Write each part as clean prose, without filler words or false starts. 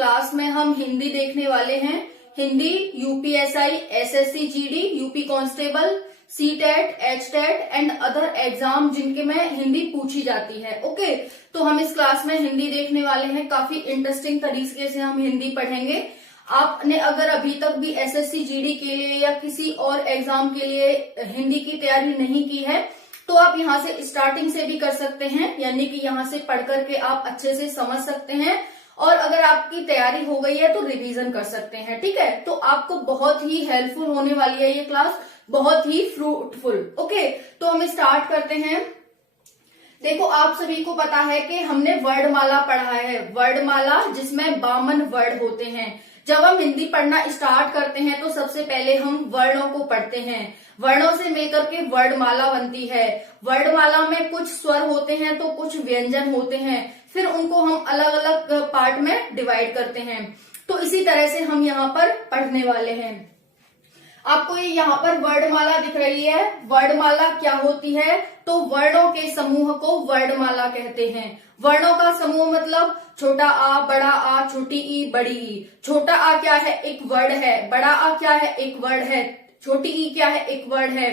Class में हम हिंदी देखने वाले हैं। Hindi UPSI, SSC GD, UP constable, CTET, HTET and other exam जिनके में हिंदी पूछी जाती है। ओके, तो हम इस क्लास में हिंदी देखने वाले हैं। काफी इंटरेस्टिंग तरीके से हम हिंदी पढ़ेंगे। आपने अगर अभी तक भी एसएससी जीडी के लिए या किसी और एग्जाम के लिए हिंदी की तैयारी नहीं की है तो आप यहाँ से स्टार्टिंग से भी कर सकते हैं, यानी कि यहाँ से पढ़ करके आप अच्छे से समझ सकते हैं। और अगर आपकी तैयारी हो गई है तो रिवीजन कर सकते हैं। ठीक है, तो आपको बहुत ही हेल्पफुल होने वाली है ये क्लास, बहुत ही फ्रूटफुल। ओके, तो हम स्टार्ट करते हैं। देखो, आप सभी को पता है कि हमने वर्णमाला पढ़ा है। वर्णमाला जिसमें 52 वर्ड होते हैं। जब हम हिंदी पढ़ना स्टार्ट करते हैं तो सबसे पहले हम वर्णों को पढ़ते हैं। वर्णों से मिलकर के वर्णमाला बनती है। वर्णमाला में कुछ स्वर होते हैं तो कुछ व्यंजन होते हैं, फिर उनको हम अलग अलग पार्ट में डिवाइड करते हैं। तो इसी तरह से हम यहाँ पर पढ़ने वाले हैं। आपको ये यहाँ पर वर्णमाला दिख रही है। वर्णमाला क्या होती है? तो वर्णों के समूह को वर्णमाला कहते हैं। वर्णों का समूह मतलब छोटा आ, बड़ा आ, छोटी ई, बड़ी ई। छोटा आ क्या है? एक वर्ड है। बड़ा आ क्या है? एक वर्ड है। छोटी ई क्या है? एक वर्ड है।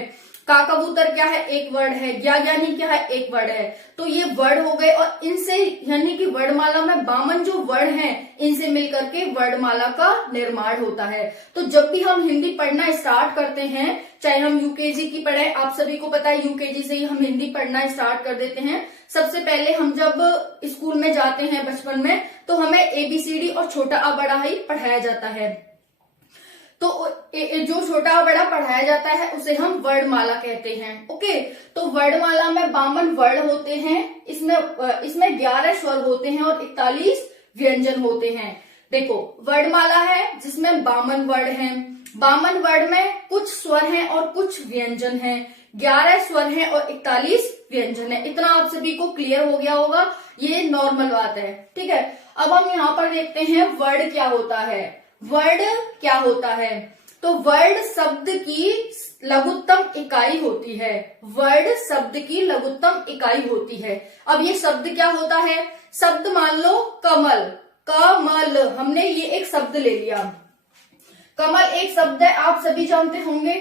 का कबूतर क्या है? एक वर्ड है। ज्ञानी क्या है? एक वर्ड है। तो ये वर्ड हो गए और इनसे यानी कि वर्णमाला में 52 जो वर्ड हैं इनसे मिलकर के वर्णमाला का निर्माण होता है। तो जब भी हम हिंदी पढ़ना स्टार्ट करते हैं, चाहे हम यूकेजी की पढ़े, आप सभी को पता है यूकेजी से ही हम हिंदी पढ़ना स्टार्ट कर देते हैं। सबसे पहले हम जब स्कूल में जाते हैं बचपन में तो हमें एबीसीडी और छोटा आ बड़ा ही पढ़ाया जाता है। तो जो छोटा आ बड़ा पढ़ाया जाता है उसे हम वर्णमाला कहते हैं। ओके, तो वर्णमाला में 52 वर्ड होते हैं। इसमें 11 स्वर होते हैं और 41 व्यंजन होते हैं। देखो, वर्णमाला है जिसमें 52 वर्ड हैं। 52 वर्ड में कुछ स्वर हैं और कुछ व्यंजन हैं। 11 स्वर हैं और 41 व्यंजन है। इतना आप सभी को क्लियर हो गया होगा, ये नॉर्मल बात है। ठीक है, अब हम यहाँ पर देखते हैं वर्ड क्या होता है। वर्ड क्या होता है? तो वर्ड शब्द की लघुत्तम इकाई होती है। वर्ड शब्द की लघुत्तम इकाई होती है। अब ये शब्द क्या होता है? शब्द मान लो कमल, कमल, हमने ये एक शब्द ले लिया। कमल एक शब्द है, आप सभी जानते होंगे।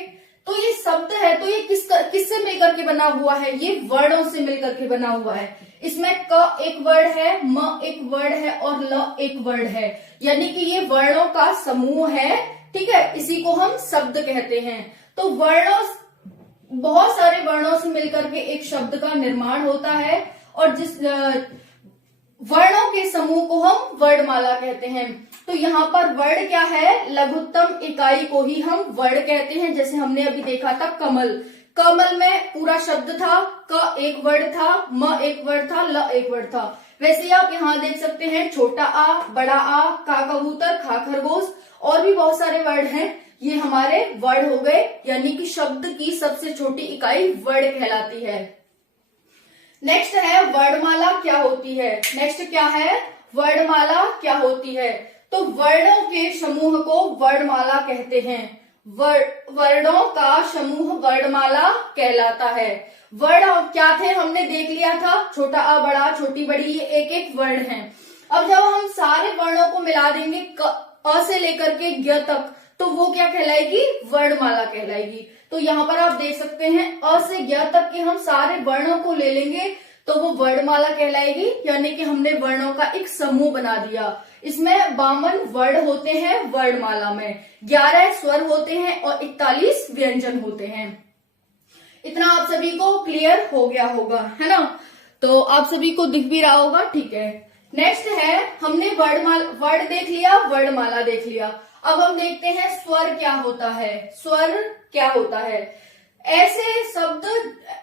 तो ये शब्द है तो ये किससे मिलकर के बना हुआ है? ये वर्णों से मिलकर के बना हुआ है। इसमें क एक वर्ड है, म एक वर्ड है और ल एक वर्ड है, यानी कि ये वर्णों का समूह है। ठीक है, इसी को हम शब्द कहते हैं। तो वर्णों, बहुत सारे वर्णों से मिलकर के एक शब्द का निर्माण होता है और जिस वर्णों के समूह को हम वर्णमाला कहते हैं। तो यहाँ पर वर्ड क्या है? लघुत्तम इकाई को ही हम वर्ड कहते हैं। जैसे हमने अभी देखा था कमल, कमल में पूरा शब्द था, क एक वर्ड था, म एक वर्ड था, ल एक वर्ड था। वैसे आप यहाँ देख सकते हैं छोटा आ, बड़ा आ, का कबूतर, खा खरगोश, और भी बहुत सारे वर्ड हैं। ये हमारे वर्ड हो गए, यानी कि शब्द की सबसे छोटी इकाई वर्ड कहलाती है। नेक्स्ट है वर्णमाला क्या होती है। नेक्स्ट क्या है? वर्णमाला क्या होती है? तो वर्णों के समूह को वर्णमाला कहते हैं। वर्णों का समूह वर्णमाला कहलाता है। वर्ण क्या थे? हमने देख लिया था, छोटा आ, बड़ा, छोटी बड़ी, ये एक एक वर्ड हैं। अब जब हम सारे वर्णों को मिला देंगे अ से लेकर के ज्ञ तक, तो वो क्या कहलाएगी? वर्णमाला कहलाएगी। तो यहाँ पर आप देख सकते हैं अ से ज्ञ तक के हम सारे वर्णों को ले लेंगे तो वो वर्णमाला कहलाएगी, यानी कि हमने वर्णों का एक समूह बना दिया। इसमें 52 वर्ड होते हैं वर्णमाला में, 11 स्वर होते हैं और 41 व्यंजन होते हैं। इतना आप सभी को क्लियर हो गया होगा, है ना? तो आप सभी को दिख भी रहा होगा। ठीक है, नेक्स्ट है, हमने वर्ड देख लिया, वर्णमाला देख लिया। अब हम देखते हैं स्वर क्या होता है। स्वर क्या होता है? ऐसे शब्द,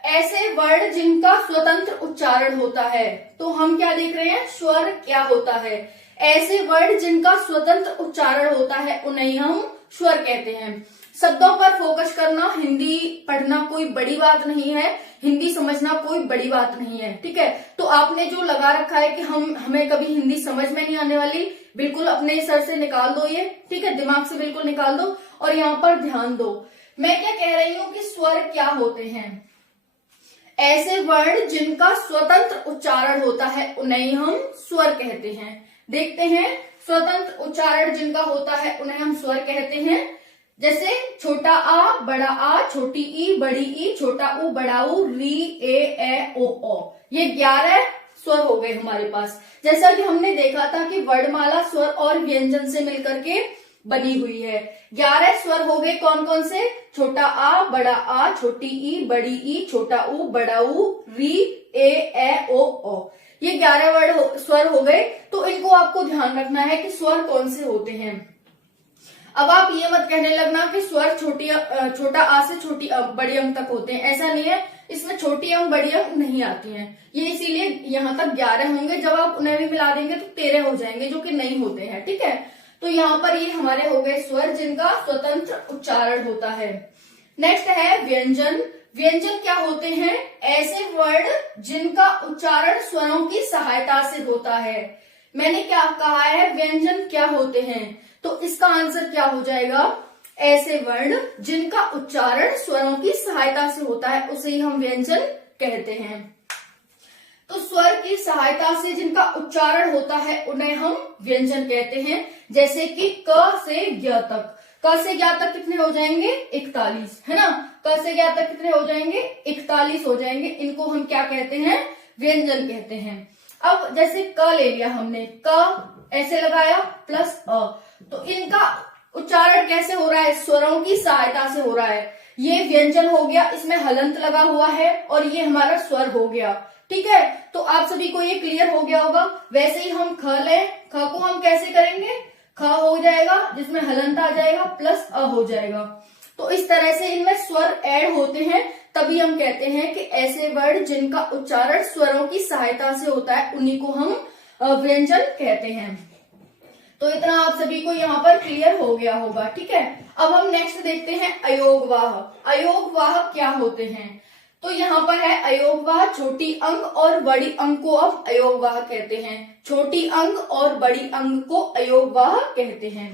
ऐसे वर्ड जिनका स्वतंत्र उच्चारण होता है। तो हम क्या देख रहे हैं? स्वर क्या होता है? ऐसे वर्ड जिनका स्वतंत्र उच्चारण होता है उन्हें हम स्वर कहते हैं। शब्दों पर फोकस करना, हिंदी पढ़ना कोई बड़ी बात नहीं है, हिंदी समझना कोई बड़ी बात नहीं है। ठीक है, तो आपने जो लगा रखा है कि हमें कभी हिंदी समझ में नहीं आने वाली, बिल्कुल अपने सर से निकाल दो ये। ठीक है, दिमाग से बिल्कुल निकाल दो और यहाँ पर ध्यान दो। मैं क्या कह रही हूँ कि स्वर क्या होते हैं? ऐसे वर्ण जिनका स्वतंत्र उच्चारण होता है उन्हें हम स्वर कहते हैं। देखते हैं स्वतंत्र उच्चारण जिनका होता है उन्हें हम स्वर कहते हैं। जैसे छोटा आ, बड़ा आ, छोटी ई, बड़ी ई, छोटा ऊ, बड़ा ऊ, री, ए ओ। ये 11 स्वर हो गए हमारे पास। जैसा कि हमने देखा था कि वर्णमाला स्वर और व्यंजन से मिलकर के बनी हुई है। 11 स्वर हो गए कौन कौन से? छोटा आ, बड़ा आ, छोटी ई, बड़ी ई, छोटा ऊ, बड़ा ऊ, री, ए ओ। ये 11 स्वर हो गए। तो इनको आपको ध्यान रखना है कि स्वर कौन से होते हैं। अब आप ये मत कहने लगना कि स्वर छोटा आ से छोटी बड़ी अंक तक होते हैं, ऐसा नहीं है। इसमें छोटी अंक बड़ी अंक नहीं आती हैं। ये इसीलिए यहाँ तक 11 होंगे, जब आप उन्हें भी मिला देंगे तो 13 हो जाएंगे, जो कि नहीं होते हैं। ठीक है, तो यहाँ पर ये हमारे हो गए स्वर जिनका स्वतंत्र उच्चारण होता है। नेक्स्ट है व्यंजन। व्यंजन क्या होते हैं? ऐसे वर्ड जिनका उच्चारण स्वरों की सहायता से होता है। मैंने क्या कहा है? व्यंजन क्या होते हैं? तो इसका आंसर क्या हो जाएगा? ऐसे वर्ण जिनका उच्चारण स्वरों की सहायता से होता है उसे ही हम व्यंजन कहते हैं। तो स्वर की सहायता से जिनका उच्चारण होता है उन्हें हम व्यंजन कहते हैं। जैसे कि क से ज्ञ तक। क से ज्ञ तक कितने हो जाएंगे? 41, है ना। क से ज्ञ तक कितने हो जाएंगे? 41 हो जाएंगे। इनको हम क्या कहते हैं? व्यंजन कहते हैं। अब जैसे क ले लिया हमने, क ऐसे लगाया प्लस अ, तो इनका उच्चारण कैसे हो रहा है? स्वरों की सहायता से हो रहा है। ये व्यंजन हो गया, इसमें हलंत लगा हुआ है, और ये हमारा स्वर हो गया। ठीक है, तो आप सभी को ये क्लियर हो गया होगा। वैसे ही हम ख लें, ख को हम कैसे करेंगे? ख हो जाएगा जिसमें हलंत आ जाएगा प्लस अ हो जाएगा। तो इस तरह से इनमें स्वर ऐड होते हैं, तभी हम कहते हैं कि ऐसे वर्ड जिनका उच्चारण स्वरों की सहायता से होता है उन्हीं को हम व्यंजन कहते हैं। तो इतना आप सभी को यहाँ पर क्लियर हो गया होगा। ठीक है, अब हम नेक्स्ट देखते हैं अयोगवाह। अयोगवाह क्या होते हैं? तो यहाँ पर है अयोगवाह छोटी अंग और बड़ी अंग को हम अयोगवाह कहते हैं। छोटी अंग और बड़ी अंग को अयोगवाह कहते हैं।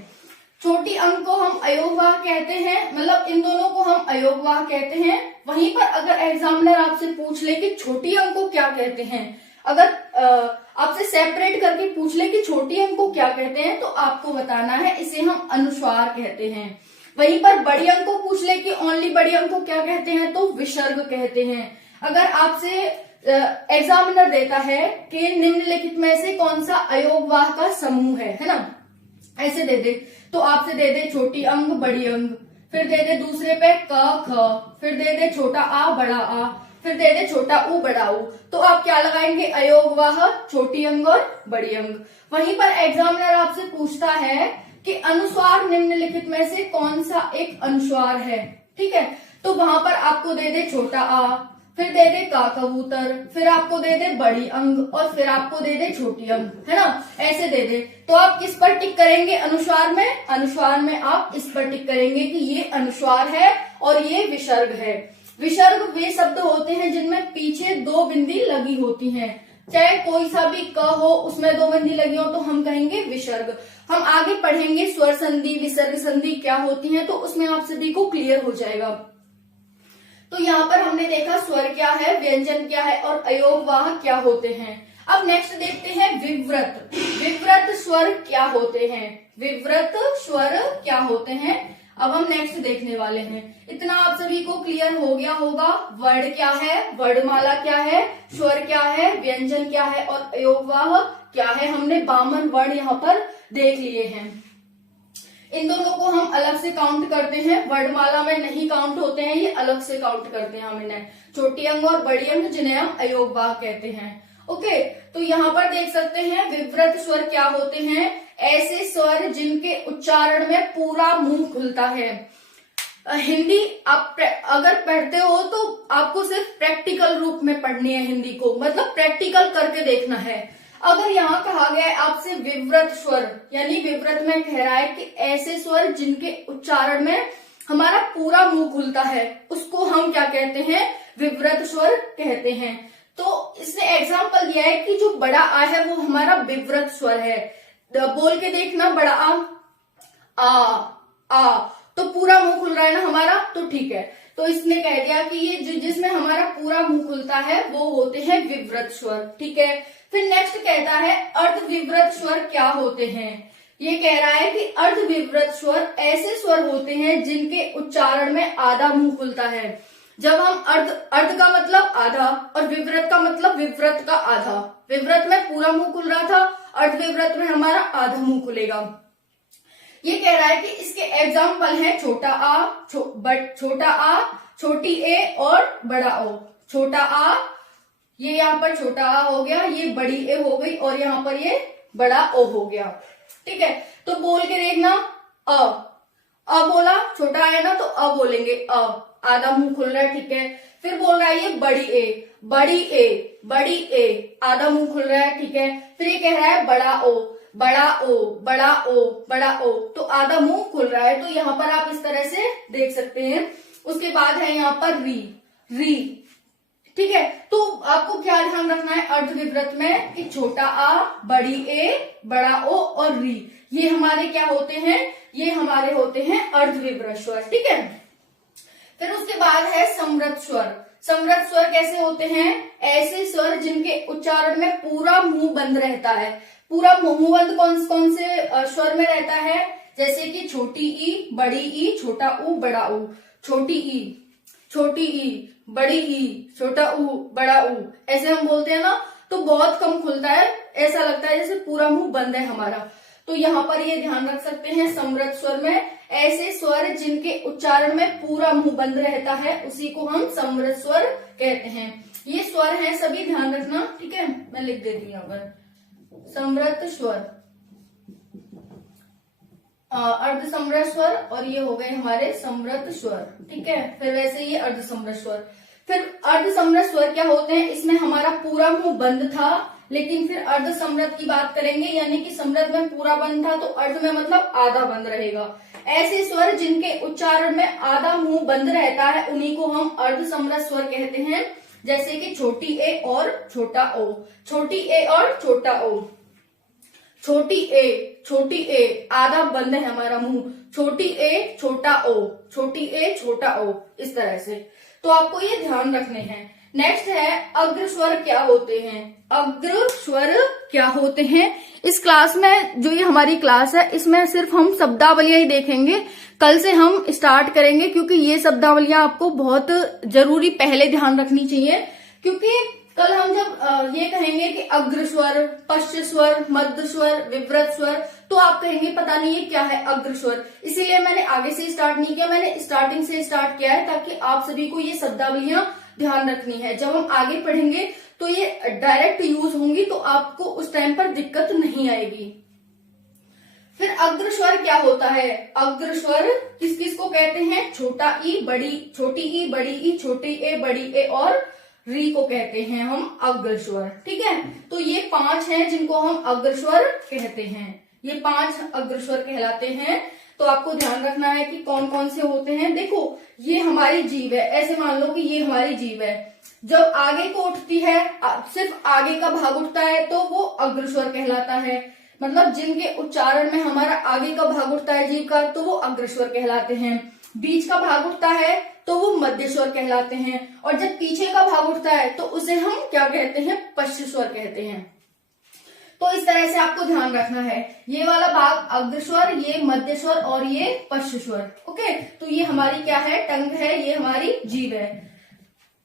छोटी अंग को हम अयोगवाह कहते हैं, मतलब इन दोनों को हम अयोगवाह कहते हैं। वहीं पर अगर एग्जामिनर आपसे पूछ ले कि छोटी अंग को क्या कहते हैं, अगर आपसे सेपरेट करके पूछ ले कि छोटी अंक को क्या कहते हैं, तो आपको बताना है इसे हम अनुस्वार कहते हैं। वहीं पर बड़ी अंक को पूछ ले कि ओनली बड़ी अंक को क्या कहते हैं, तो विसर्ग कहते हैं। अगर आपसे एग्जामिनर देता है कि निम्नलिखित में से कौन सा अयोगवाह का समूह है ना, ऐसे दे दे, तो आपसे दे दे छोटी अंग बड़ी अंग, फिर दे दे दूसरे पे क ख, फिर दे दे छोटा आ बड़ा आ, फिर दे दे छोटा ऊ बड़ा ऊ, तो आप क्या लगाएंगे? अयोगवाह छोटी अंग और बड़ी अंग। वहीं पर एग्जामिनर आपसे पूछता है कि अनुस्वार निम्नलिखित में से कौन सा एक अनुस्वार है। ठीक है, तो वहां पर आपको दे दे छोटा आ, फिर दे दे का कबूतर, फिर आपको दे दे बड़ी अंग, और फिर आपको दे दे छोटी अंग, है ना, ऐसे दे दे। तो आप किस पर टिक करेंगे? अनुस्वार में। अनुस्वार में आप इस पर टिक करेंगे कि ये अनुस्वार है और ये विसर्ग है। विसर्ग वे शब्द होते हैं जिनमें पीछे 2 बिंदी लगी होती हैं। चाहे कोई सा भी क हो उसमें 2 बिंदी लगी हो तो हम कहेंगे विसर्ग। हम आगे पढ़ेंगे स्वर संधि विसर्ग संधि क्या होती हैं, तो उसमें आप सभी को क्लियर हो जाएगा। तो यहाँ पर हमने देखा स्वर क्या है, व्यंजन क्या है और अयोगवाह क्या होते हैं। अब नेक्स्ट देखते हैं विव्रत। विव्रत स्वर क्या होते हैं? विव्रत स्वर क्या होते हैं, अब हम नेक्स्ट देखने वाले हैं। इतना आप सभी को क्लियर हो गया होगा। वर्ड क्या है, वर्णमाला क्या है, स्वर क्या है, व्यंजन क्या है और अयोगवाह क्या है। हमने 52 वर्ण यहाँ पर देख लिए हैं। इन दोनों को हम अलग से काउंट करते हैं, वर्णमाला में नहीं काउंट होते हैं, ये अलग से काउंट करते हैं हम इन्हें, छोटी अंग और बड़ी अंग जिन्हें हम अयोगवाह कहते हैं। ओके, तो यहाँ पर देख सकते हैं विव्रत स्वर क्या होते हैं। ऐसे स्वर जिनके उच्चारण में पूरा मुंह खुलता है। हिंदी आप अगर पढ़ते हो तो आपको सिर्फ प्रैक्टिकल रूप में पढ़नी है हिंदी को, मतलब प्रैक्टिकल करके देखना है। अगर यहाँ कहा गया है आपसे विव्रत स्वर, यानी विव्रत में कह रहा है कि ऐसे स्वर जिनके उच्चारण में हमारा पूरा मुंह खुलता है, उसको हम क्या कहते हैं? विव्रत स्वर कहते हैं। तो इसने एग्जाम्पल दिया है कि जो बड़ा आ है वो हमारा विव्रत स्वर है। बोल के देखना, बड़ा आ, तो पूरा मुंह खुल रहा है ना हमारा, तो ठीक है। तो इसने कह दिया कि ये जिसमें हमारा पूरा मुंह खुलता है वो होते हैं विव्रत स्वर। ठीक है, फिर नेक्स्ट कहता है अर्धविव्रत स्वर क्या होते हैं। ये कह रहा है कि अर्धविवृत स्वर ऐसे स्वर होते हैं जिनके उच्चारण में आधा मुंह खुलता है। जब हम अर्ध का मतलब आधा और विवृत का मतलब विवृत का आधा, विवृत में पूरा मुंह खुल रहा था, अर्धविवृत में हमारा आधा मुंह खुलेगा। ये कह रहा है कि इसके एग्जाम्पल है छोटा आ, छोटा आ, छोटी ए और बड़ा ओ। छोटा आ, ये यहाँ पर छोटा आ हो गया, ये बड़ी ए हो गई और यहाँ पर ये बड़ा ओ हो गया। ठीक है, तो बोल के देखना, अ बोला, छोटा है ना तो अ बोलेंगे, आधा मुंह खुल रहा है। ठीक है, फिर बोल रहा है ये बड़ी ए, बड़ी ए, बड़ी ए, आधा मुंह खुल रहा है। ठीक है, फिर ये कह रहा है बड़ा ओ, बड़ा ओ, बड़ा ओ, बड़ा ओ, तो आधा मुंह खुल रहा है। तो यहाँ पर आप इस तरह से देख सकते हैं। उसके बाद है यहाँ पर री, री। ठीक है, तो आपको क्या ध्यान रखना है अर्धविवृत में कि छोटा आ, बड़ी ए, बड़ा ओ और री, ये हमारे क्या होते हैं, ये हमारे होते हैं अर्धविवृत स्वर। ठीक है, फिर उसके बाद है समृत स्वर। समृत स्वर कैसे होते हैं, ऐसे स्वर जिनके उच्चारण में पूरा मुंह बंद रहता है। पूरा मुंह बंद कौन से स्वर में रहता है, जैसे कि छोटी ई, बड़ी ई, छोटा ऊ, बड़ा ऊ। छोटी ई, छोटी ई, बड़ी ई, छोटा ऊ, बड़ा ऊ, ऐसे हम बोलते हैं ना, तो बहुत कम खुलता है, ऐसा लगता है जैसे पूरा मुंह बंद है हमारा। तो यहाँ पर ये ध्यान रख सकते हैं, समृत स्वर में ऐसे स्वर जिनके उच्चारण में पूरा मुंह बंद रहता है, उसी को हम समृत स्वर कहते हैं। ये स्वर हैं सभी, ध्यान रखना। ठीक है, मैं लिख देती हूँ यहाँ पर समृत स्वर, अर्ध समृत स्वर, और ये हो गए हमारे समृत स्वर। ठीक है, फिर वैसे ये अर्ध समृत स्वर। फिर अर्ध समृत स्वर क्या होते हैं, इसमें हमारा पूरा मुंह बंद था, लेकिन फिर अर्ध समृत की बात करेंगे, यानी कि समृत में पूरा बंद था तो अर्ध में मतलब आधा बंद रहेगा। ऐसे स्वर जिनके उच्चारण में आधा मुंह बंद रहता है, उन्हीं को हम अर्ध समृत स्वर कहते हैं। जैसे कि छोटी ए और छोटा ओ, छोटी ए और छोटा ओ। छोटी ए, आधा बंद है हमारा मुंह, छोटी ए, छोटा ओ, छोटी ए, छोटा ओ, इस तरह से। तो आपको ये ध्यान रखने हैं। नेक्स्ट है अग्र स्वर क्या होते हैं। अग्र स्वर क्या होते हैं, इस क्लास में, जो ये हमारी क्लास है, इसमें सिर्फ हम शब्दावलियां ही देखेंगे। कल से हम स्टार्ट करेंगे, क्योंकि ये शब्दावलियां आपको बहुत जरूरी पहले ध्यान रखनी चाहिए। क्योंकि कल हम जब ये कहेंगे कि अग्र स्वर, पश्च स्वर, मध्य स्वर, विवृत स्वर, तो आप कहेंगे पता नहीं ये क्या है अग्र स्वर। इसीलिए मैंने आगे से स्टार्ट नहीं किया, मैंने स्टार्टिंग से स्टार्ट किया है, ताकि आप सभी को ये शब्दावलियां ध्यान रखनी है। जब हम आगे पढ़ेंगे तो ये डायरेक्ट यूज होंगी, तो आपको उस टाइम पर दिक्कत नहीं आएगी। फिर अग्र स्वर क्या होता है, अग्र स्वर किस किस को कहते हैं, छोटा ई, बड़ी, छोटी ई, बड़ी ई, छोटी ए, बड़ी ए और री को कहते हैं हम अग्र स्वर। ठीक है, तो ये 5 हैं जिनको हम अग्र स्वर कहते हैं। ये 5 अग्र स्वर कहलाते हैं। तो आपको ध्यान रखना है कि कौन कौन से होते हैं। देखो, ये हमारी जीभ है, ऐसे मान लो कि ये हमारी जीभ है। जब आगे को उठती है, सिर्फ आगे का भाग उठता है, तो वो अग्र स्वर कहलाता है। मतलब जिनके उच्चारण में हमारा आगे का भाग उठता है जीभ का, तो वो अग्र स्वर कहलाते हैं। बीच का भाग उठता है तो वो मध्य स्वर कहलाते हैं, और जब पीछे का भाग उठता है तो उसे हम क्या कहते हैं, पश्च स्वर कहते हैं। तो इस तरह से आपको ध्यान रखना है, ये वाला भाग अग्र स्वर, ये मध्य स्वर और ये पश्च स्वर। ओके, तो ये हमारी क्या है, टंग है, ये हमारी जीभ है।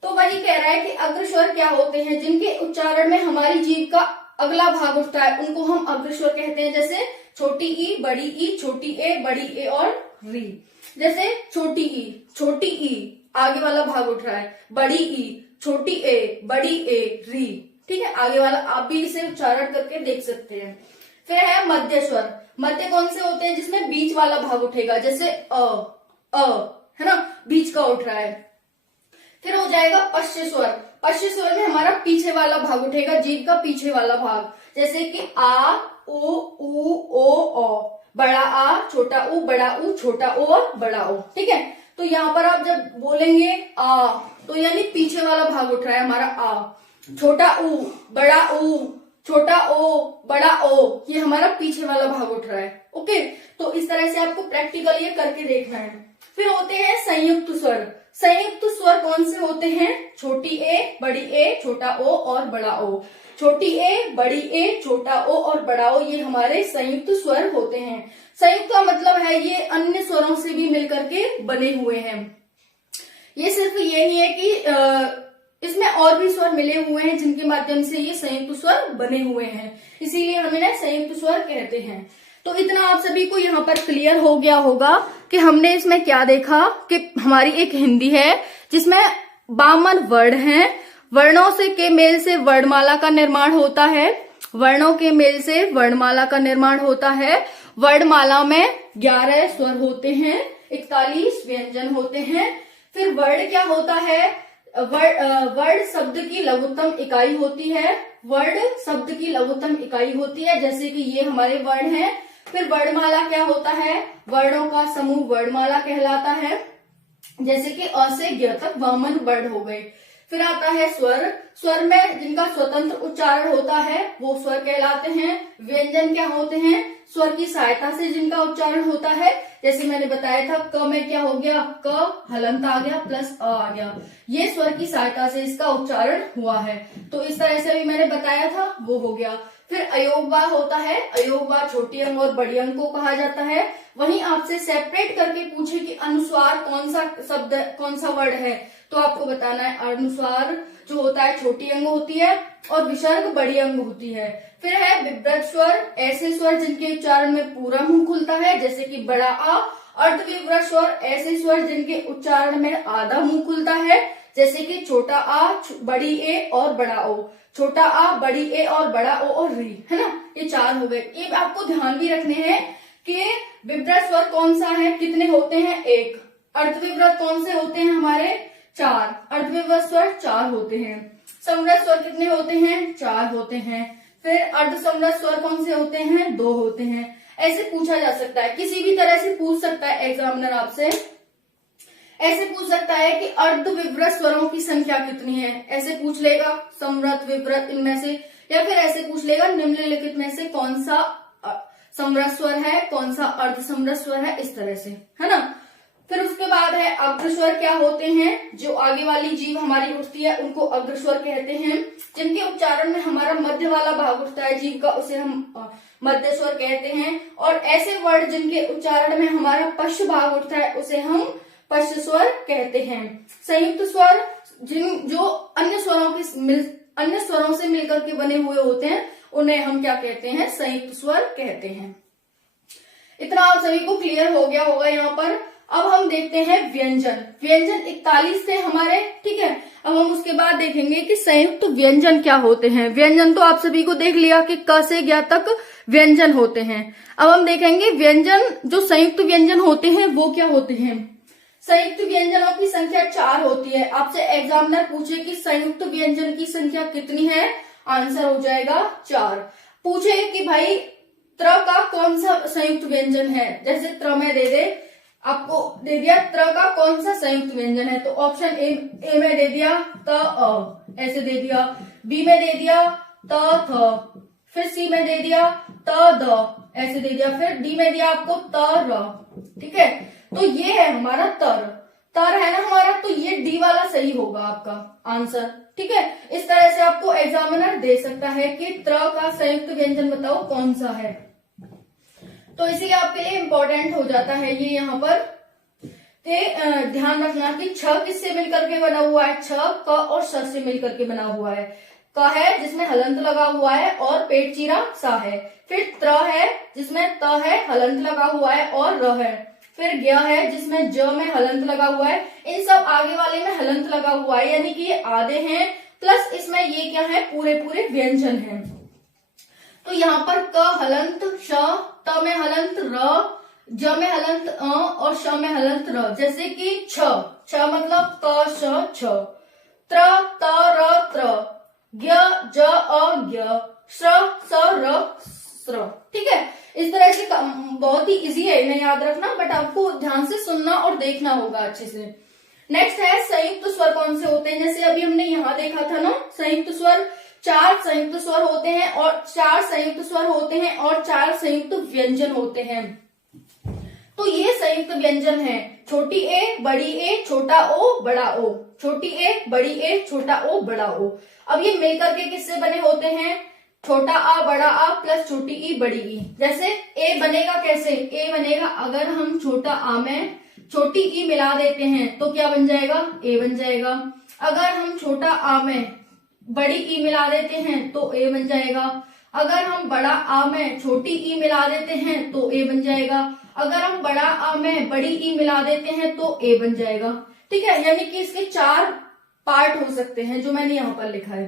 तो वही कह रहा है कि अग्र स्वर क्या होते हैं, जिनके उच्चारण में हमारी जीभ का अगला भाग उठता है, उनको हम अग्र स्वर कहते हैं। जैसे छोटी ई, बड़ी ई, छोटी ए, बड़ी ए और री। जैसे छोटी ई, आगे वाला भाग उठ रहा है, बड़ी ई, छोटी ए, बड़ी ए, री। ठीक है, आगे वाला आप भी इसे उच्चारण करके देख सकते हैं। फिर है मध्य स्वर। मध्य कौन से होते हैं, जिसमें बीच वाला भाग उठेगा, जैसे है ना, बीच का उठ रहा है। फिर हो जाएगा पश्च स्वर। पश्च स्वर में हमारा पीछे वाला भाग उठेगा, जीभ का पीछे वाला भाग, जैसे कि आ, उ, ओ, बड़ा आ, छोटा ऊ, बड़ा ऊ, छोटा ओ और बड़ा ओ। ठीक है, तो यहाँ पर आप जब बोलेंगे आ, तो यानी पीछे वाला भाग उठ रहा है हमारा आ। छोटा ऊ, बड़ा ऊ, छोटा ओ, बड़ा ओ, ये हमारा पीछे वाला भाग उठ रहा है। ओके, तो इस तरह से आपको प्रैक्टिकल ये करके देखना है। फिर होते हैं संयुक्त स्वर। संयुक्त स्वर कौन से होते हैं? छोटी ए, बड़ी ए, छोटा ओ और बड़ा ओ। छोटी ए, बड़ी ए, छोटा ओ और बड़ा ओ, ये हमारे संयुक्त स्वर होते हैं। संयुक्त का मतलब है ये अन्य स्वरों से भी मिलकर के बने हुए हैं। ये सिर्फ ये नहीं है कि इसमें और भी स्वर मिले हुए हैं जिनके माध्यम से ये संयुक्त स्वर बने हुए हैं, इसीलिए हम इन्हें संयुक्त स्वर कहते हैं। तो इतना आप सभी को यहाँ पर क्लियर हो गया होगा कि हमने इसमें क्या देखा कि हमारी एक हिंदी है जिसमें 52 वर्ण हैं। वर्णों से के मेल से वर्णमाला का निर्माण होता है। वर्णों के मेल से वर्णमाला का निर्माण होता है। वर्णमाला में 11 स्वर होते हैं, 41 व्यंजन होते हैं। फिर वर्ण क्या होता है? वर्ण शब्द की लघुत्तम इकाई होती है। वर्ण शब्द की लघुत्तम इकाई होती है, जैसे कि ये हमारे वर्ण हैं। फिर वर्णमाला क्या होता है? वर्णों का समूह वर्णमाला कहलाता है, जैसे कि अ से ज्ञ तक 52 वर्ण हो गए। फिर आता है स्वर। स्वर में जिनका स्वतंत्र उच्चारण होता है वो स्वर कहलाते हैं। व्यंजन क्या होते हैं? स्वर की सहायता से जिनका उच्चारण होता है, जैसे मैंने बताया था क में क्या हो गया? क हलंत आ गया प्लस अ आ गया, ये स्वर की सहायता से इसका उच्चारण हुआ है। तो इस तरह से भी मैंने बताया था, वो हो गया। फिर अयोगवा होता है। अयोगवा छोटी अंग और बड़ी अंग को कहा जाता है। वहीं आपसे सेपरेट करके पूछे कि अनुस्वार कौन सा शब्द, कौन सा वर्ड है, तो आपको बताना है अनुस्वार जो होता है छोटी अंग होती है और विसर्ग बड़ी अंग होती है। फिर है विव्रत स्वर, ऐसे स्वर जिनके उच्चारण में पूरा मुंह खुलता है, जैसे कि बड़ा आ। अर्धविव्रत स्वर, ऐसे स्वर जिनके उच्चारण में आधा मुंह खुलता है, जैसे कि छोटा आ, बड़ी ए और बड़ा ओ। छोटा आ, बड़ी ए और बड़ा ओ और री, है ना, ये 4 हो गए। ये आपको ध्यान भी रखने हैं कि विव्रत स्वर कौन सा है, कितने होते हैं? 1। अर्धविव्रत कौन से होते हैं हमारे? 4। अर्धविव्रत स्वर 4 होते हैं। समव्रत स्वर कितने होते हैं? 4 होते हैं। फिर अर्धसमव्रत स्वर कौन से होते हैं? 2 होते हैं। ऐसे पूछा जा सकता है, किसी भी तरह से पूछ सकता है एग्जामिनर आपसे। ऐसे पूछ सकता है कि अर्धविव्रत स्वरों की संख्या कितनी है, ऐसे पूछ लेगा, समव्रत विव्रत इनमें से। या फिर ऐसे पूछ लेगा निम्नलिखित में से कौन सा समव्रत स्वर है, कौन सा अर्धसमव्रत स्वर है, इस तरह से, है ना। फिर उसके बाद है अग्रस्वर। क्या होते हैं? जो आगे वाली जीभ हमारी उठती है उनको अग्रस्वर कहते हैं। जिनके उच्चारण में हमारा मध्य वाला भाग उठता है जीभ का, उसे हम मध्य स्वर कहते हैं। और ऐसे वर्ड जिनके उच्चारण में हमारा पश्च भाग उठता है उसे हम पश्च स्वर कहते हैं। संयुक्त स्वर जो अन्य स्वरों से मिलकर के बने हुए होते हैं उन्हें हम क्या कहते हैं? संयुक्त स्वर कहते हैं। इतना आप सभी को क्लियर हो गया होगा यहाँ पर। अब हम देखते हैं व्यंजन। व्यंजन 41 थे हमारे, ठीक है। अब हम उसके बाद देखेंगे कि संयुक्त व्यंजन क्या होते हैं। व्यंजन तो आप सभी को देख लिया कि क से ज्ञ तक व्यंजन होते हैं। अब हम देखेंगे व्यंजन, जो संयुक्त व्यंजन होते हैं वो क्या होते हैं। संयुक्त व्यंजनों की संख्या 4 होती है। आपसे एग्जामिनर पूछे कि संयुक्त व्यंजन की संख्या कितनी है, आंसर हो जाएगा 4। पूछे कि भाई त्र का कौन सा संयुक्त व्यंजन है, जैसे त्र में दे दे, आपको दे दिया त्र का कौन सा संयुक्त व्यंजन है, तो ऑप्शन ए में दे दिया त अ, ऐसे दे दिया। बी में दे दिया त थ, फिर सी में दे दिया त द, ऐसे दे दिया। फिर डी में दिया आपको त र, ठीक है। तो ये है हमारा तर है ना हमारा, तो ये डी वाला सही होगा आपका आंसर, ठीक है। इस तरह से आपको एग्जामिनर दे सकता है कि त्र का संयुक्त व्यंजन बताओ कौन सा है, तो इसीलिए आपके लिए इम्पोर्टेंट हो जाता है ये यहाँ पर। ध्यान रखना कि छ किससे मिलकर के बना हुआ है, छ क और श से मिलकर के बना हुआ है। क है जिसमें हलंत लगा हुआ है और पेट चीरा सा है। फिर त्र है जिसमें त है, हलंत लगा हुआ है और र है। फिर ज्ञ है जिसमें ज में हलंत लगा हुआ है। इन सब आगे वाले में हलंत लगा हुआ है, यानी कि ये आधे हैं, प्लस इसमें ये क्या है, पूरे पूरे व्यंजन हैं। तो यहाँ पर क हलंत श, त में हलंत र, ज में हलंत अ और श में हलंत र। जैसे कि छ मतलब क श छ, त्र त र त्र, ज्ञ ज अ ज्ञ, श्र स र स्र, ठीक है। इस तरह से बहुत ही इजी है, इन्हें याद रखना, बट आपको ध्यान से सुनना और देखना होगा अच्छे से। नेक्स्ट है संयुक्त स्वर कौन से होते हैं। जैसे अभी हमने यहाँ देखा था ना, संयुक्त स्वर 4 संयुक्त स्वर होते हैं और 4 संयुक्त स्वर होते हैं और 4 संयुक्त व्यंजन होते हैं। तो ये संयुक्त व्यंजन है, छोटी ए बड़ी ए छोटा ओ बड़ा ओ, छोटी ए बड़ी ए छोटा ओ बड़ा ओ। अब ये मिलकर के किससे बने होते हैं, छोटा आ बड़ा आ प्लस छोटी ई बड़ी ई। जैसे ए बनेगा कैसे, ए बनेगा अगर हम छोटा आ में छोटी ई मिला देते हैं तो क्या बन जाएगा, ए बन जाएगा। अगर हम छोटा आ में बड़ी ई मिला देते हैं तो ए बन जाएगा। अगर हम बड़ा आ में छोटी ई मिला देते हैं तो ए बन जाएगा। अगर हम बड़ा आ में बड़ी ई मिला देते हैं तो ए बन जाएगा। ठीक है, यानी कि इसके 4 पार्ट हो सकते हैं जो मैंने यहाँ पर लिखा है।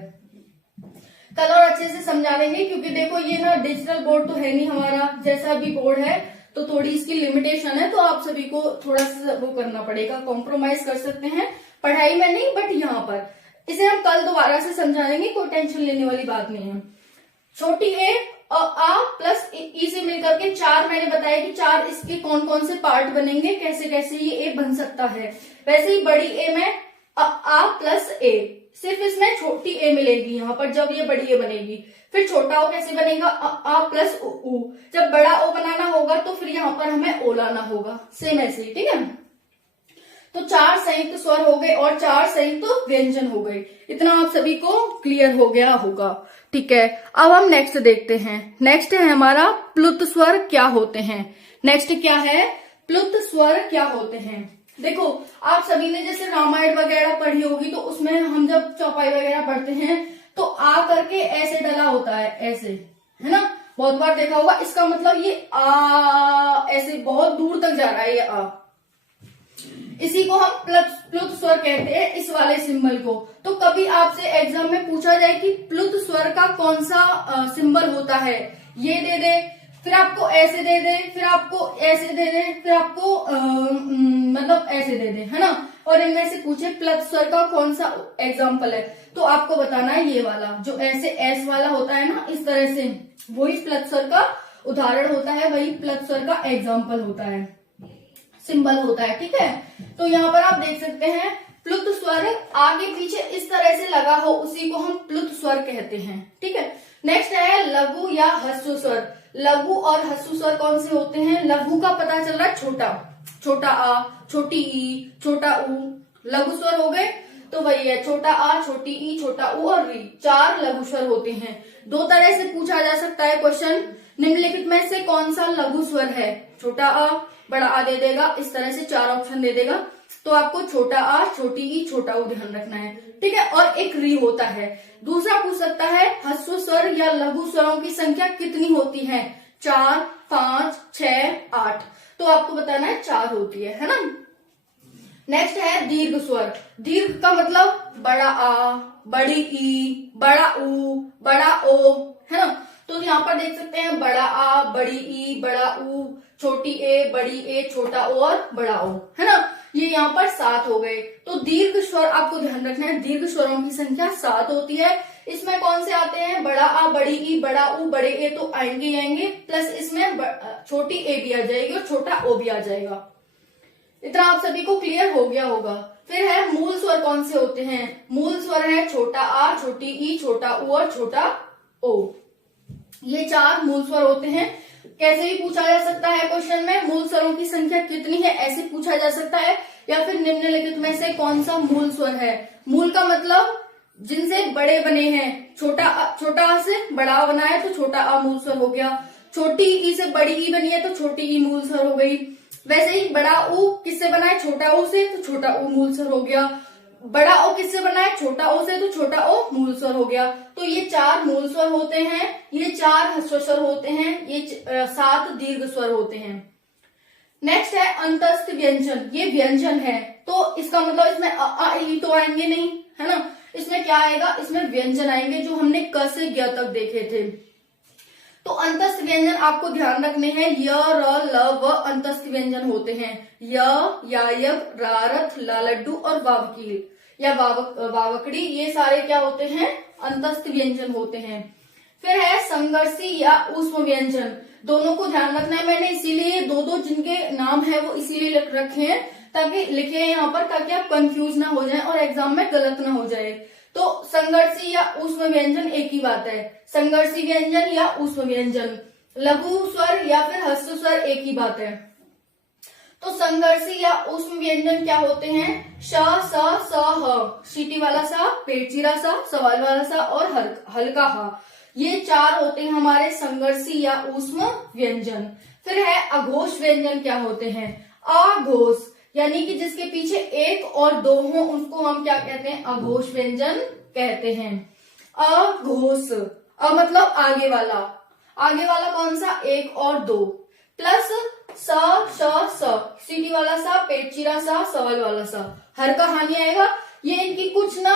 कल और अच्छे से समझा देंगे, क्योंकि देखो ये ना डिजिटल बोर्ड तो है नहीं हमारा, जैसा भी बोर्ड है तो थोड़ी इसकी लिमिटेशन है, तो आप सभी को थोड़ा सा वो करना पड़ेगा, कॉम्प्रोमाइज कर सकते हैं पढ़ाई में नहीं, बट यहाँ पर इसे हम कल दोबारा से समझा देंगे, कोई टेंशन लेने वाली बात नहीं है। छोटी ए और आ प्लस ई से मिलकर के 4 मैंने बताया कि 4 इसके कौन कौन से पार्ट बनेंगे, कैसे कैसे ये ए बन सकता है। वैसे ही बड़ी ए में आ प्लस ए, सिर्फ इसमें छोटी ए मिलेगी यहाँ पर जब ये बड़ी ए बनेगी। फिर छोटा ओ कैसे बनेगा, आ प्लस उ। जब बड़ा ओ बनाना होगा तो फिर यहाँ पर हमें ओ लाना होगा, सेम ऐसे ही। ठीक है, तो 4 संयुक्त स्वर हो गए और 4 संयुक्त व्यंजन हो गए। इतना आप सभी को क्लियर हो गया होगा। ठीक है, अब हम नेक्स्ट देखते हैं। नेक्स्ट है हमारा प्लुत स्वर क्या होते हैं। नेक्स्ट क्या है, प्लुत स्वर क्या होते हैं। देखो आप सभी ने जैसे रामायण वगैरह पढ़ी होगी, तो उसमें हम जब चौपाई वगैरह पढ़ते हैं तो आ करके ऐसे डला होता है, ऐसे, है ना, बहुत बार देखा होगा। इसका मतलब ये आ ऐसे बहुत दूर तक जा रहा है ये आ, इसी को हम प्लुत स्वर कहते हैं, इस वाले सिंबल को। तो कभी आपसे एग्जाम में पूछा जाए कि प्लुत स्वर का कौन सा सिंबल होता है, ये दे दे, फिर आपको ऐसे दे दे, फिर आपको ऐसे दे दे, फिर आपको मतलब ऐसे दे दे, है ना, और इनमें से पूछे प्लुत स्वर का कौन सा एग्जाम्पल है, तो आपको बताना है ये वाला जो ऐसे एस वाला होता है ना, इस तरह से, वही प्लुत स्वर का उदाहरण होता है, वही प्लुत स्वर का एग्जाम्पल होता है, सिंबल होता है। ठीक है, तो यहाँ पर आप देख सकते हैं प्लुत स्वर आगे पीछे इस तरह से लगा हो, उसी को हम प्लुत स्वर कहते हैं। ठीक है, नेक्स्ट है लघु या ह्रस्व स्वर। लघु और ह्रस्व स्वर कौन से होते हैं, लघु का पता चल रहा है छोटा, छोटा आ, छोटी ई, छोटा ऊ, लघु स्वर हो गए। तो वही है, छोटा आ, छोटी ई, छोटा ऊ और री, 4 लघु स्वर होते हैं। 2 तरह से पूछा जा सकता है क्वेश्चन, निम्नलिखित में से कौन सा लघु स्वर है, छोटा आ बड़ा आ दे देगा, इस तरह से 4 ऑप्शन दे देगा, तो आपको छोटा आ, छोटी ई, छोटा ऊ ध्यान रखना है। ठीक है, और एक री होता है। दूसरा पूछ सकता है ह्रस्व स्वर या लघु स्वरों की संख्या कितनी होती है, 4, 5, 6, 8, तो आपको बताना है 4 होती है ना। नेक्स्ट है दीर्घ स्वर। दीर्घ का मतलब बड़ा आ, बड़ी ई, बड़ा ऊ, बड़ा ओ, है ना, तो यहाँ पर देख सकते हैं बड़ा आ, बड़ी ई, बड़ा ऊ, छोटी ए, बड़ी ए, छोटा ओ और बड़ा ओ, है ना, ये यहाँ पर 7 हो गए। तो दीर्घ स्वर आपको ध्यान रखना है, दीर्घ स्वरों की संख्या 7 होती है। इसमें कौन से आते हैं, बड़ा आ, बड़ी ई, बड़ा ऊ, बड़े ए तो आएंगे ही आएंगे, प्लस इसमें छोटी ए भी आ जाएगी और छोटा ओ भी आ जाएगा। इतना आप सभी को क्लियर हो गया होगा। फिर है मूल स्वर कौन से होते हैं। मूल स्वर है छोटा आ, छोटी ई, छोटा ऊ और छोटा ओ, ये 4 मूल स्वर होते हैं। कैसे भी पूछा जा सकता है क्वेश्चन में, मूल स्वरों की संख्या कितनी है ऐसे पूछा जा सकता है, या फिर निम्नलिखित में से कौन सा मूल स्वर है। मूल का मतलब जिनसे बड़े बने हैं, छोटा आ से बड़ा आ बना है तो छोटा आ मूल स्वर हो गया, छोटी ई से बड़ी ई बनी है तो छोटी ई मूल स्वर हो गई। वैसे ही बड़ा ऊ किससे बना है, छोटा ऊ से, तो छोटा ऊ मूल स्वर हो गया। बड़ा ओ किससे बना है, छोटा ओ से, तो छोटा ओ मूल स्वर हो गया। तो ये 4 मूल स्वर होते हैं, ये 4 ह्रस्व स्वर होते हैं, ये 7 दीर्घ स्वर होते हैं। नेक्स्ट है अंतस्थ व्यंजन। ये व्यंजन है तो इसका मतलब इसमें अ ई तो आएंगे नहीं, है ना, इसमें क्या आएगा, इसमें व्यंजन आएंगे जो हमने क से ग तक देखे थे। तो अंतस्थ व्यंजन आपको ध्यान रखने हैं, य, र, ल, व अंतस्थ व्यंजन होते हैं। य, यायक, रारथ, लालड्डू और वावकील या वावकड़ी, ये सारे क्या होते हैं, अंतस्थ व्यंजन होते हैं। फिर है संघर्षी या ऊष्म व्यंजन। दोनों को ध्यान रखना है, मैंने इसीलिए 2-2 जिनके नाम है वो इसीलिए रखे हैं, ताकि लिखे हैं यहाँ पर, ताकि आप कंफ्यूज ना हो जाए और एग्जाम में गलत ना हो जाए। तो संघर्षी या ऊष्म व्यंजन एक ही बात है, संघर्षी व्यंजन या ऊष्म व्यंजन। लघु स्वर या फिर ह्रस्व स्वर एक ही बात है। तो संघर्षी या ऊष्म व्यंजन क्या होते हैं? श, स, ह, सीटी वाला सा, पेट चिरा सा, सवाल वाला सा और हल्का ह। ये 4 होते हैं हमारे संघर्षी या ऊष्म व्यंजन। फिर है अघोष व्यंजन क्या होते हैं? अघोष यानी कि जिसके पीछे 1 और 2 हो उसको हम क्या कहते हैं? अघोष व्यंजन कहते हैं। अघोष, मतलब आगे वाला। आगे वाला कौन सा? 1 और 2 प्लस स, श, स, सीटी वाला सा, पेट चिरा सा, सवाल वाला सा, हर का हानि आएगा। ये इनकी कुछ ना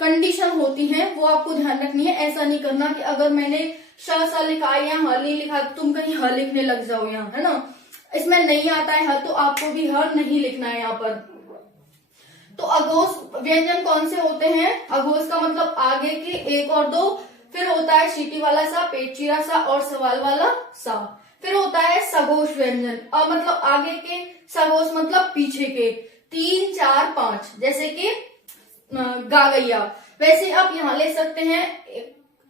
कंडीशन होती हैं, वो आपको ध्यान रखनी है। ऐसा नहीं करना कि अगर मैंने श सा लिखा है या ह नहीं लिखा तो तुम कहीं ह लिखने लग जाओ यहाँ, है ना। इसमें नहीं आता है ह तो आपको भी ह नहीं लिखना है यहाँ पर। तो अघोष व्यंजन कौन से होते हैं? अघोष का मतलब आगे के 1 और 2, फिर होता है सीटी वाला सा, पेट चिरा सा और सवाल वाला सा। फिर होता है सघोष व्यंजन, मतलब आगे के, सघोष मतलब पीछे के, 3, 4, 5, जैसे कि गा गैया। वैसे आप यहाँ ले सकते हैं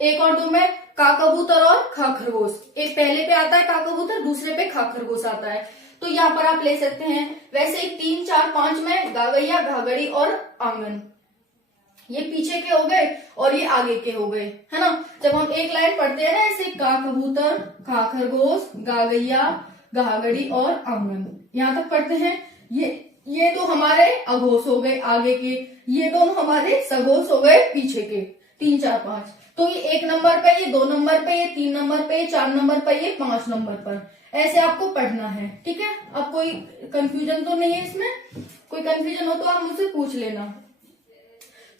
1 और 2 में का कबूतर और खा खरगोश। एक पहले पे आता है का कबूतर, दूसरे पे खा खरगोश आता है, तो यहाँ पर आप ले सकते हैं। वैसे 3, 4, 5 में गा गैया, घाघड़ी और आंगन, ये पीछे के हो गए और ये आगे के हो गए, है ना। जब हम एक लाइन पढ़ते हैं ना ऐसे, का कबूतर, खा खरगोश, गा गैया, घाघड़ी और आंगन, यहाँ तक पढ़ते हैं। ये तो हमारे अघोष हो गए आगे के, ये दोनों हमारे सघोष हो गए पीछे के, 3, 4, 5। तो ये 1 नंबर पे, ये 2 नंबर पे, ये 3 नंबर पे, ये 4 नंबर पे, ये 5 नंबर पर, ऐसे आपको पढ़ना है, ठीक है। अब कोई कंफ्यूजन तो नहीं है इसमें? कोई कंफ्यूजन हो तो आप मुझसे पूछ लेना।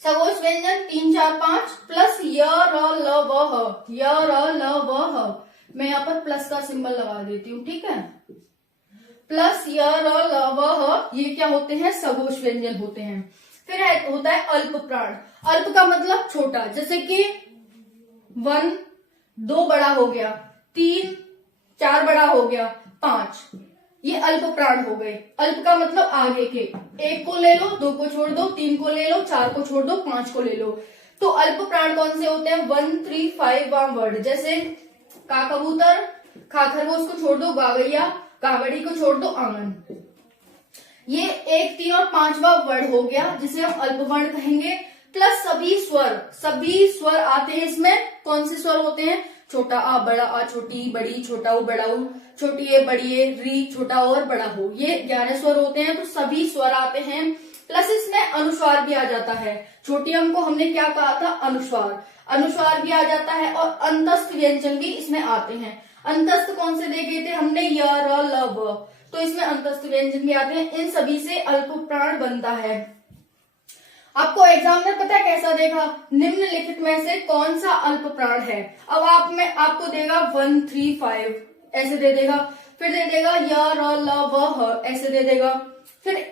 सघोष व्यंजन 3, 4, 5 प्लस य, र, ल, व, ह, य, र, ल, व, ह। मैं यहाँ पर प्लस का सिंबल लगा देती हूँ, ठीक है। प्लस य, र, ल, व, ह, ये क्या होते हैं? सघोष व्यंजन होते हैं। फिर होता है अल्प प्राण। अल्प का मतलब छोटा, जैसे कि 1, 2 बड़ा हो गया, 3, 4 बड़ा हो गया, 5, ये अल्प प्राण हो गए। अल्प का मतलब आगे के, 1 को ले लो, 2 को छोड़ दो, 3 को ले लो, 4 को छोड़ दो, 5 को ले लो। तो अल्प प्राण कौन से होते हैं? 1, 3, 5 वर्ड, जैसे का कबूतर, खा खरगोश को छोड़ दो, गा गैया, घाघड़ी को छोड़ दो, आंगन। ये 1, 3 और 5वां वर्ड हो गया जिसे हम अल्प वर्ण कहेंगे। प्लस सभी स्वर आते हैं इसमें। कौन से स्वर होते हैं? छोटा आ, बड़ा आ, छोटी बड़ी, छोटा ऊ, बड़ा ऊ, छोटी ए, बड़ी ए, री, छोटा और बड़ा हो, ये 11 स्वर होते हैं। तो सभी स्वर आते हैं। प्लस इसमें अनुस्वार भी आ जाता है। छोटी अंक को हमने क्या कहा था? अनुस्वार भी आ जाता है और अंतस्थ व्यंजन भी इसमें आते हैं। अंतस्थ कौन से देखे थे हमने? य, र, ल, व, तो इसमें अंतस्थ व्यंजन भी आते हैं। इन सभी से अल्प प्राण बनता है। आपको एग्जाम में पता है कैसा देगा? निम्नलिखित में से कौन सा अल्प प्राण है? अब आपको देगा 1, 3, 5 ऐसे दे देगा, फिर दे देगा य, र, ल, व, ह ऐसे दे देगा। फिर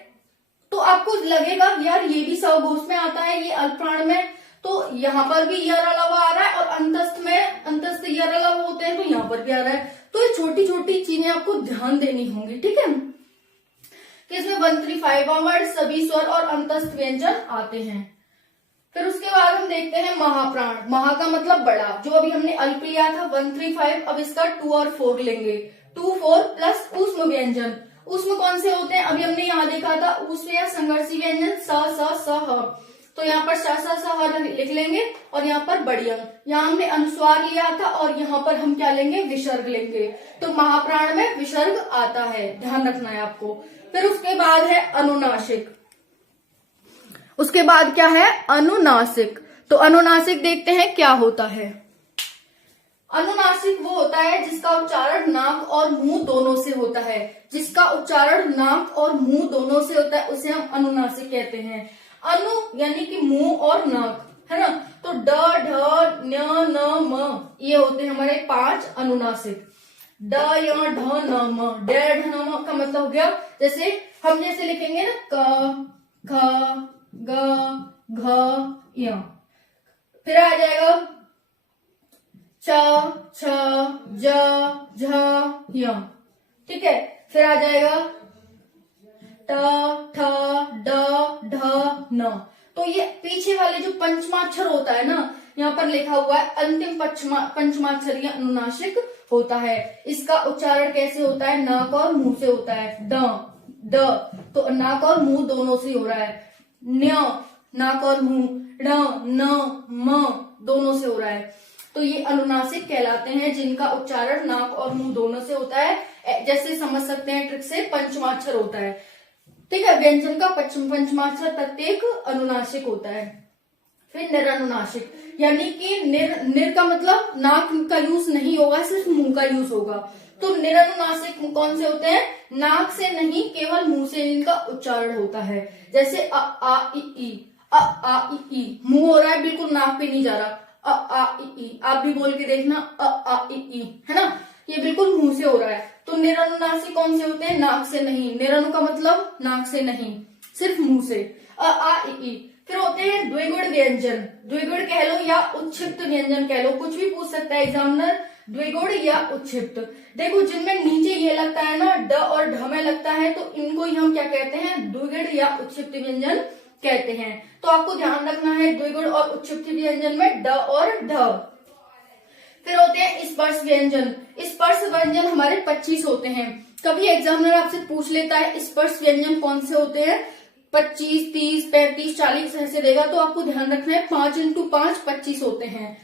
तो आपको लगेगा यार ये भी सघोष में आता है, ये अल्प प्राण में, तो यहाँ पर भी य, र, ल, व आ रहा है और अंतस्थ य, र, ल, व होते हैं तो यहाँ पर भी आ रहा है। तो ये छोटी छोटी चीजें आपको ध्यान देनी होंगी, ठीक है। कि इसमें 1, 3, 5 वर्ड, सभी स्वर और अंतस्थ व्यंजन आते हैं। फिर उसके बाद हम देखते हैं महाप्राण। महा का मतलब बड़ा, जो अभी हमने अल्प लिया था 1, 3, 5, अब इसका 2 और 4 लेंगे। 2, 4 प्लस ऊष्म व्यंजन। ऊष्म कौन से होते हैं? अभी हमने यहाँ देखा था ऊष्म या संघर्षी व्यंजन स, ह, तो यहाँ पर स, ह लिख लेंगे और यहाँ पर बड़ी अंक। यहाँ हमने अनुस्वार लिया था और यहाँ पर हम क्या लेंगे? विसर्ग लेंगे। तो महाप्राण में विसर्ग आता है, ध्यान रखना है आपको। फिर उसके बाद है अनुनासिक। उसके बाद क्या है? अनुनासिक। तो अनुनासिक देखते हैं क्या होता है। अनुनासिक वो होता है जिसका उच्चारण नाक और मुंह दोनों से होता है। जिसका उच्चारण नाक और मुंह दोनों से होता है उसे हम अनुनासिक कहते हैं। अनु यानी कि मुंह और नाक, है ना। तो ड, ढ, न्य, न, म ये होते हैं हमारे 5 अनुनासिक। ड, य, ढ, न, म, ड, ढ, न, म का मतलब हो गया, जैसे हम जैसे लिखेंगे ना क, ख, ग, घ, य। फिर आ जाएगा च, छ, ज, झ, य, ठीक है। फिर आ जाएगा ट, ठ, ड, ढ, न। तो ये पीछे वाले जो पंचमाक्षर होता है ना, यहाँ पर लिखा हुआ है अंतिम पंचमाक्षर या अनुनासिक होता है। इसका उच्चारण कैसे होता है? नाक और मुंह से होता है। ड, तो नाक और मुंह दोनों से हो रहा है। न्य, नाक और मुंह। ण, न, म दोनों से हो रहा है। तो ये अनुनासिक कहलाते हैं, जिनका उच्चारण नाक और मुंह दोनों से होता है। जैसे समझ सकते हैं ट्रिक से, पंचमाक्षर होता है, ठीक है। व्यंजन का पंचमाक्षर प्रत्येक अनुनासिक होता है। फिर निरनुनासिक, यानी कि निर का मतलब नाक का यूज नहीं होगा, सिर्फ मुंह का यूज होगा। तो निरनुनासिक कौन से होते हैं? नाक से नहीं, केवल मुंह से इनका उच्चारण होता है। जैसे अ आ इ ई, अ आ इ ई, मुंह हो रहा है, बिल्कुल नाक पे नहीं जा रहा। अ आ इ ई, आप भी बोल के देखना, अ आ इ ई, है ना, ये बिल्कुल मुंह से हो रहा है। तो निरनुनासिक कौन से होते हैं? नाक से नहीं। निरनु का मतलब नाक से नहीं, सिर्फ मुंह से। अ आ इ ई। फिर होते हैं द्विगुण व्यंजन। द्विगुण कह लो या उच्छिप्त व्यंजन कह लो, कुछ भी पूछ सकता है एग्जामिनर, द्विगुण या उच्छिप्त। देखो जिनमें नीचे ये लगता है ना, ड और ढ में लगता है, तो इनको ही हम क्या कहते हैं? द्विगुण या उच्छिप्त व्यंजन कहते हैं। तो आपको ध्यान रखना है द्विगुण और उच्छिप्त व्यंजन में ड और ढ। फिर होते हैं स्पर्श व्यंजन। स्पर्श व्यंजन हमारे 25 होते हैं। कभी एग्जामिनर आपसे पूछ लेता है स्पर्श व्यंजन कौन से होते हैं, 25, 30, 35, 40 ऐसे देगा, तो आपको ध्यान रखना है 5 × 5 25 होते हैं।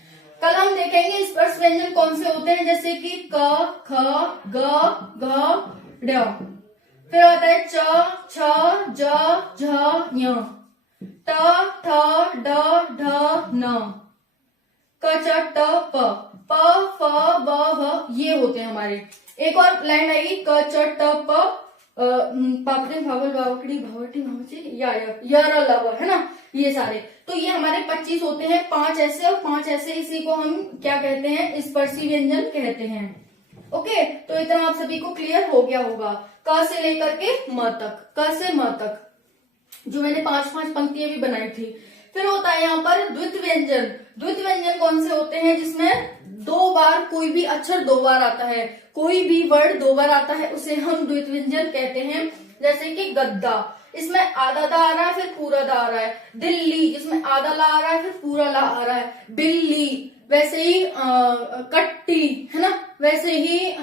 कल हम देखेंगे स्पर्श व्यंजन कौन से होते हैं, जैसे कि क, ख, ग, घ, ढ। फिर आता है च, छ, ज, झ, ञ, ट, ठ, ड, ढ, न, क, च, ट, प, प, फ, ब, भ, ये होते हैं हमारे। एक और लाइन आएगी क, च, ट, प, पापड़े, भावल, भावकड़ी, भावटी, भावची, या लव, है ना, ये सारे। तो ये हमारे 25 होते हैं, 5 ऐसे और 5 ऐसे। इसी को हम क्या कहते हैं? स्पर्शी व्यंजन कहते हैं। ओके, तो इतना आप सभी को क्लियर हो गया होगा, क से लेकर के म तक, क से म तक, जो मैंने 5-5 पंक्तियां भी बनाई थी। फिर होता है यहाँ पर द्वित व्यंजन। द्वित व्यंजन कौन से होते हैं? जिसमें 2 बार कोई भी अक्षर 2 बार आता है, कोई भी वर्ड 2 बार आता है, उसे हम द्वित व्यंजन कहते हैं। जैसे कि गद्दा, इसमें आधा दा आ रहा है, फिर पूरा दा आ रहा है। दिल्ली, जिसमें आधा ला आ रहा है, फिर पूरा ला आ रहा है। बिल्ली, वैसे ही कट्टी, है ना, वैसे ही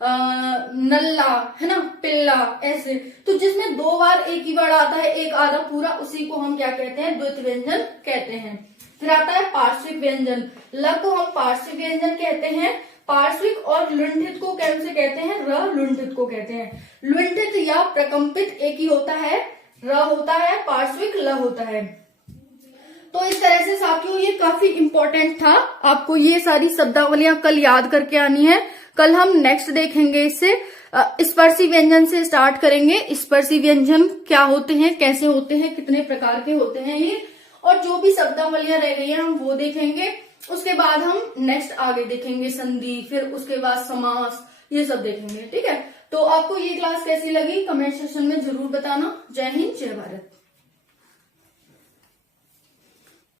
नल्ला, है ना, पिल्ला, ऐसे। तो जिसमें 2 बार एक ही वर्ड आता है, एक आधा पूरा, उसी को हम क्या कहते हैं? द्वित व्यंजन कहते हैं। फिर आता है पार्श्विक व्यंजन। ल को हम पार्श्विक व्यंजन कहते हैं। पार्श्विक और लुंठित को कैसे कहते हैं? र लुंठित को कहते हैं। लुंठित या प्रकंपित एक ही होता है, र होता है, पार्श्विक ल होता है। तो इस तरह से साथियों ये काफी इंपॉर्टेंट था, आपको ये सारी शब्दावलियां कल याद करके आनी है। कल हम नेक्स्ट देखेंगे इससे, स्पर्शी व्यंजन से स्टार्ट करेंगे। स्पर्शी व्यंजन क्या होते हैं, कैसे होते हैं, कितने प्रकार के होते हैं ये, और जो भी शब्दावलियां रह गई हैं हम वो देखेंगे। उसके बाद हम नेक्स्ट आगे देखेंगे संधि, फिर उसके बाद समास, ये सब देखेंगे, ठीक है। तो आपको ये क्लास कैसी लगी कमेंट सेक्शन में जरूर बताना। जय हिंद, जय भारत।